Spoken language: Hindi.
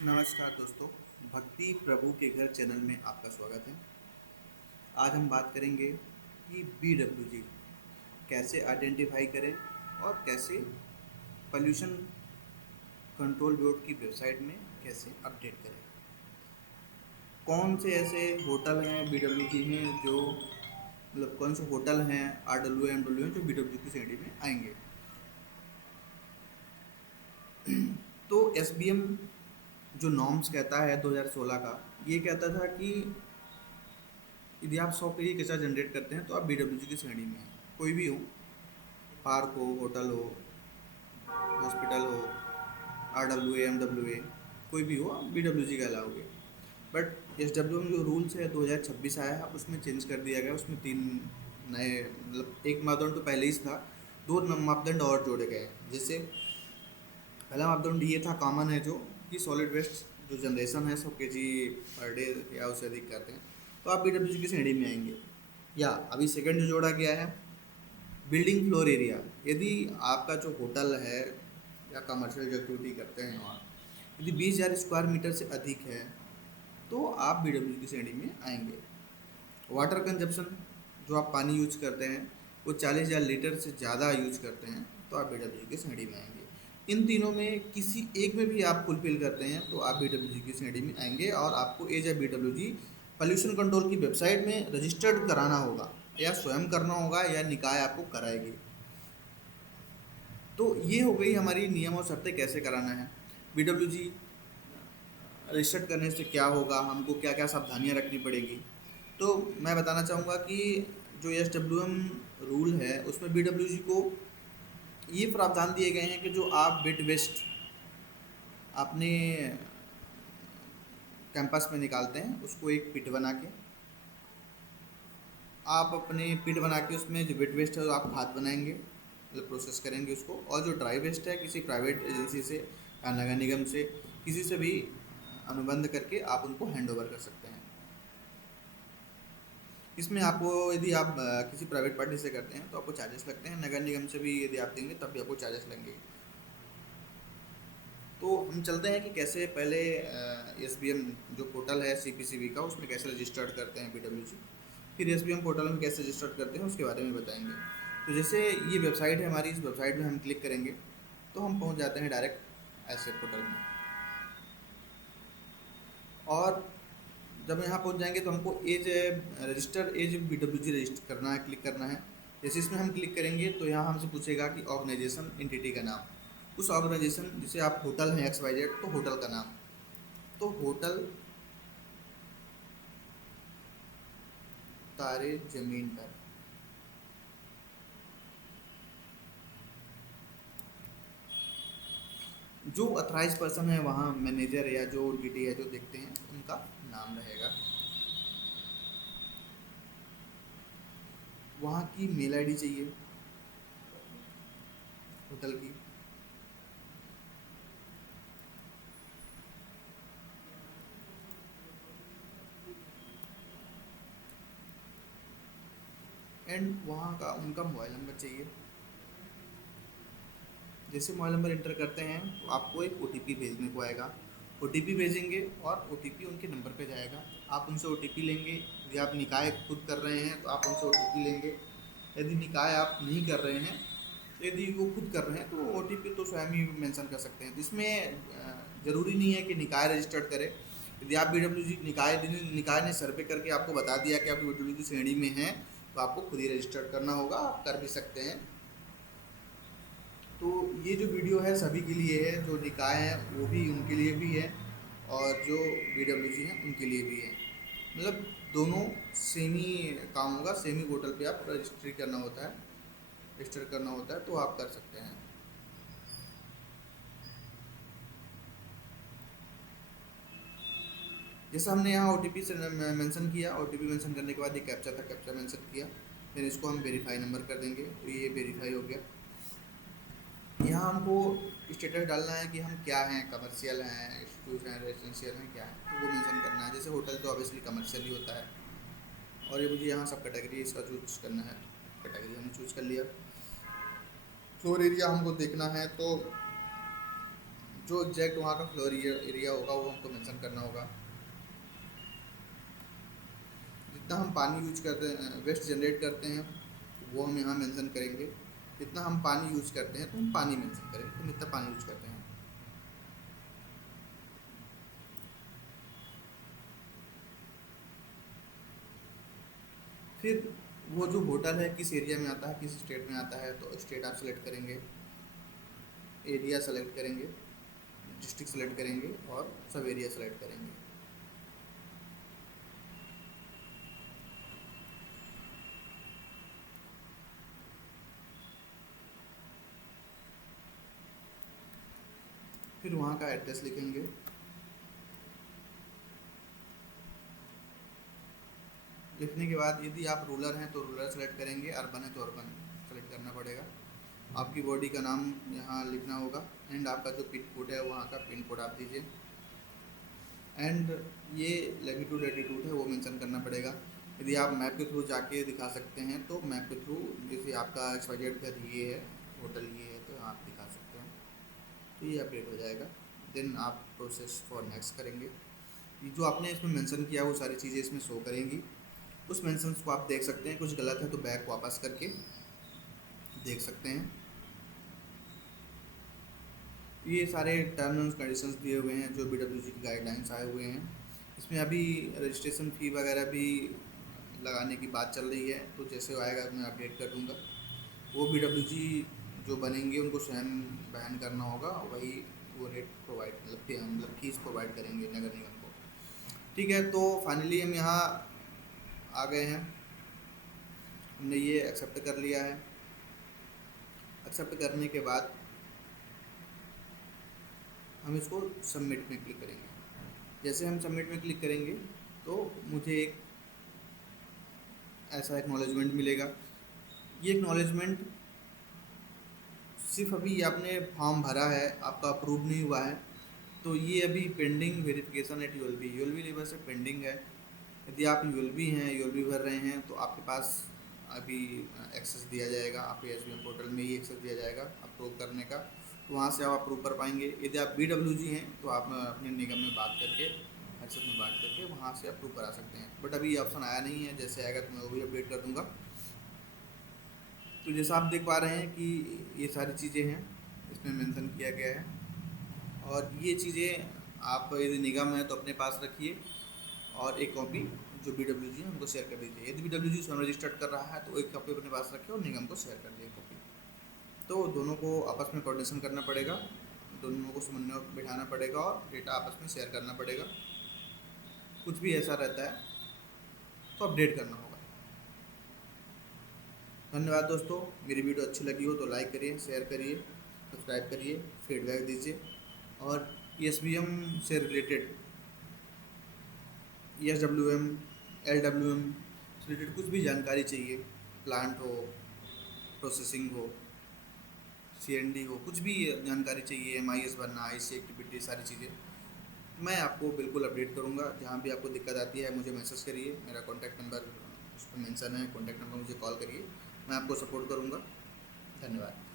नमस्कार दोस्तों, भक्ति प्रभु के घर चैनल में आपका स्वागत है। आज हम बात करेंगे कि BWG कैसे आइडेंटिफाई करें और कैसे पोल्यूशन कंट्रोल बोर्ड की वेबसाइट में कैसे अपडेट करें। कौन से ऐसे होटल हैं BWG हैं जो कौन से होटल हैं RWMW हैं जो BWG की श्रेणी में आएंगे। तो SBM जो नॉर्म्स कहता है 2016 का, ये कहता था कि यदि आप 100 के जी कचरा जनरेट करते हैं तो आप BWG की श्रेणी में हैं। कोई भी हो, पार्क हो, होटल हो, हॉस्पिटल हो, RWA, कोई भी हो, आप BWG कहलाओगे। बट SWM जो रूल्स है 2026 आया है, अब उसमें चेंज कर दिया गया। उसमें 3 नए, एक मापदंड तो पहले ही था, 2 मापदंड और जोड़े गए। जैसे पहला मापदंड ये था, कॉमन है, जो कि सॉलिड वेस्ट जो जनरेशन है 100 kg पर डे या उससे अधिक करते हैं तो आप BWG की श्रेणी में आएंगे। या अभी सेकंड जो जोड़ा गया है, बिल्डिंग फ्लोर एरिया। यदि आपका जो होटल है या कमर्शियल जो एक्टिविटी करते हैं वहाँ, यदि 20,000 स्क्वायर मीटर से अधिक है तो आप BWG की श्रेणी में आएंगे। वाटर कंजप्शन, जो आप पानी यूज करते हैं वो 40,000 लीटर से ज़्यादा यूज करते हैं तो आप BWG की श्रेणी में आएंगे। इन तीनों में किसी एक में भी आप फुलफिल करते हैं तो आप BWG की श्रेणी में आएंगे और आपको as a BWG pollution control की वेबसाइट में रजिस्टर्ड कराना होगा, या स्वयं करना होगा, या निकाय आपको कराएगी। तो ये हो गई हमारी नियम और शर्तें कैसे कराना है। BWG रजिस्टर्ड करने से क्या होगा, हमको क्या क्या सावधानियां रखनी पड़ेगी। तो मैं बताना चाहूँगा कि जो SWM रूल है उसमें BWG को ये प्रावधान दिए गए हैं कि जो आप वेट वेस्ट अपने कैंपस में निकालते हैं उसको एक पिट बना के, आप अपने पिट बना के उसमें जो वेट वेस्ट है वो आप खाद बनाएंगे, मतलब प्रोसेस करेंगे उसको। और जो ड्राई वेस्ट है किसी प्राइवेट एजेंसी से या नगर निगम से किसी से भी अनुबंध करके आप उनको हैंड ओवर कर सकते हैं। इसमें आपको, यदि आप किसी प्राइवेट पार्टी से करते हैं तो आपको चार्जेस लगते हैं, नगर निगम से भी यदि आप देंगे तब भी आपको चार्जेस लगेंगे। तो हम चलते हैं कि कैसे पहले SBM जो पोर्टल है CPCB का, उसमें कैसे रजिस्टर्ड करते हैं BWG, फिर SBM पोर्टल में कैसे रजिस्टर्ड करते हैं उसके बारे में बताएंगे। तो जैसे ये वेबसाइट है हमारी, इस वेबसाइट में हम क्लिक करेंगे तो हम पहुंच जाते हैं डायरेक्ट ऐसे पोर्टल में। और जब यहाँ पहुँच जाएंगे तो हमको as register as BWG register करना है, क्लिक करना है। जैसे इसमें हम क्लिक करेंगे तो यहाँ हमसे पूछेगा कि ऑर्गेनाइजेशन एंटिटी का नाम, उस ऑर्गेनाइजेशन, जैसे आप होटल हैं XYZ तो होटल का नाम, तो होटल तारे जमीन पर। जो अथराइज पर्सन है वहाँ मैनेजर या जो DT है जो देखते हैं उनका नाम रहेगा। वहाँ की मेल ID चाहिए होटल की। एंड वहाँ का उनका मोबाइल नंबर चाहिए। जैसे मोबाइल नंबर इंटर करते हैं तो आपको एक OTP भेजने को आएगा, OTP भेजेंगे और OTP उनके नंबर पे जाएगा। आप उनसे OTP लेंगे। यदि आप निकाय खुद कर रहे हैं तो आप उनसे OTP लेंगे। यदि निकाय आप नहीं कर रहे हैं, तो यदि वो खुद कर रहे हैं तो OTP तो स्वयं ही मेंशन कर सकते हैं। इसमें ज़रूरी नहीं है कि निकाय रजिस्टर्ड करे। यदि आप BWG निकाय ने सर्वे करके आपको बता दिया कि आप BWG की श्रेणी में हैं तो आपको खुद ही रजिस्टर्ड करना होगा, आप कर भी सकते हैं। तो ये जो वीडियो है सभी के लिए है, जो निकाय हैं वो भी उनके लिए भी है और जो BWG हैं उनके लिए भी है। मतलब दोनों सेम ही काम होगा, सेम ही पोर्टल पे आप रजिस्ट्री करना होता है, रजिस्टर करना होता है, तो आप कर सकते हैं। जैसा हमने यहाँ OTP से मेंशन किया, OTP मेंशन करने के बाद ये कैप्चा था, कैप्चा मेंशन किया, फिर इसको हम वेरीफाई नंबर कर देंगे तो ये वेरीफाई हो गया। यहाँ हमको स्टेटस डालना है कि हम क्या हैं, कमर्शियल हैं, इंस्टीट्यूट हैं, रेजिडेंशियल हैं, क्या है, तो वो मेंशन करना है। जैसे होटल तो ऑब्वियसली कमर्शियल ही होता है। और ये मुझे यहाँ सब कैटेगरी इसका चूज करना है, कैटेगरी हमने चूज़ कर लिया। फ्लोर एरिया हमको देखना है, तो जो एग्जैक्ट वहाँ का फ्लोर एरिया होगा वो हमको मेंशन करना होगा। जितना हम पानी यूज करते हैं, वेस्ट जनरेट करते हैं, वो हम यहाँ मेंशन करेंगे। जितना हम पानी यूज करते हैं तो हम पानी मेंशन करेंगे, हम जितना पानी यूज करते हैं। फिर वो जो होटल है किस एरिया में आता है, किस स्टेट में आता है, तो स्टेट आप सेलेक्ट करेंगे, एरिया सेलेक्ट करेंगे, डिस्ट्रिक्ट सेलेक्ट करेंगे और सब एरिया सेलेक्ट करेंगे। फिर वहाँ का एड्रेस लिखेंगे। लिखने के बाद यदि आप रूरल हैं तो रूरल सेलेक्ट करेंगे, अर्बन है तो अर्बन सेलेक्ट करना पड़ेगा। आपकी बॉडी का नाम यहाँ लिखना होगा एंड आपका जो पिन कोड है वहाँ का पिन कोड आप दीजिए एंड ये लैटिट्यूड एटीट्यूड है वो मेंशन करना पड़ेगा। यदि आप मैप के थ्रू जाके दिखा सकते हैं तो मैप के थ्रू, जैसे आपका एक्सवाइजेड घर ये है, होटल ये है, तो आप दिखा सकते हैं, तो ये अपडेट हो जाएगा। देन आप प्रोसेस फॉर नेक्स्ट करेंगे। ये जो आपने इसमें मेंशन किया वो सारी चीज़ें इसमें शो करेंगी। उस मेंशंस को आप देख सकते हैं, कुछ गलत है तो बैक वापस करके देख सकते हैं। ये सारे टर्म्स एंड कंडीशंस दिए हुए हैं जो BWG की गाइडलाइंस आए हुए हैं। इसमें अभी रजिस्ट्रेशन फ़ी वगैरह भी लगाने की बात चल रही है, तो जैसे आएगा मैं अपडेट कर दूँगा। वो BWG जो बनेंगे उनको स्वयं वहन करना होगा, वही वो रेट प्रोवाइड मतलब फीस प्रोवाइड करेंगे नगर निगम को। ठीक है, तो फाइनली हम यहाँ आ गए हैं, हमने ये एक्सेप्ट कर लिया है। एक्सेप्ट करने के बाद हम इसको सबमिट में क्लिक करेंगे। जैसे हम सबमिट में क्लिक करेंगे तो मुझे एक ऐसा एक्नॉलेजमेंट मिलेगा। ये एक्नॉलेजमेंट सिर्फ अभी आपने फॉर्म भरा है, आपका अप्रूव नहीं हुआ है, तो ये अभी pending verification eight ULB level से पेंडिंग है। यदि आप यूएलबी भर रहे हैं तो आपके पास अभी एक्सेस दिया जाएगा, आपके एसबीएम पोर्टल में ही एक्सेस दिया जाएगा अप्रूव करने का, तो वहाँ से आप अप्रूव कर पाएंगे। यदि आप BWG हैं तो आप अपने निगम में बात करके, एक्सेस में बात करके वहाँ से अप्रूव करा सकते हैं। बट अभी ये ऑप्शन आया नहीं है, जैसे आएगा तो मैं वो भी अपडेट कर दूँगा। तो जैसा आप देख पा रहे हैं कि ये सारी चीज़ें हैं इसमें मेंशन किया गया है, और ये चीज़ें आप यदि निगम है तो अपने पास रखिए, और एक कॉपी जो BWG है उनको शेयर कर दीजिए। यदि BWG स्वयं रजिस्टर्ड कर रहा है तो एक कॉपी अपने पास रखिए और निगम को शेयर कर दिए कॉपी। तो दोनों को आपस में कोऑर्डिनेशन करना पड़ेगा, दोनों को समन्वय बिठाना पड़ेगा और डेटा आपस में शेयर करना पड़ेगा। कुछ भी ऐसा रहता है तो अपडेट करना होगा। धन्यवाद दोस्तों, मेरी वीडियो अच्छी लगी हो तो लाइक करिए, शेयर करिए, सब्सक्राइब करिए, फीडबैक दीजिए। और SBM से रिलेटेड ESWM, LWM से रिलेटेड कुछ भी जानकारी चाहिए, प्लांट हो, प्रोसेसिंग हो, CND हो, कुछ भी जानकारी चाहिए, MIS भरना, IC एक्टिविटी, सारी चीज़ें मैं आपको बिल्कुल अपडेट करूँगा। जहाँ भी आपको दिक्कत आती है मुझे मैसेज करिए, मेरा कॉन्टैक्ट नंबर उस पर मेंशन है, कॉन्टैक्ट नंबर मुझे कॉल करिए, मैं आपको सपोर्ट करूँगा। धन्यवाद।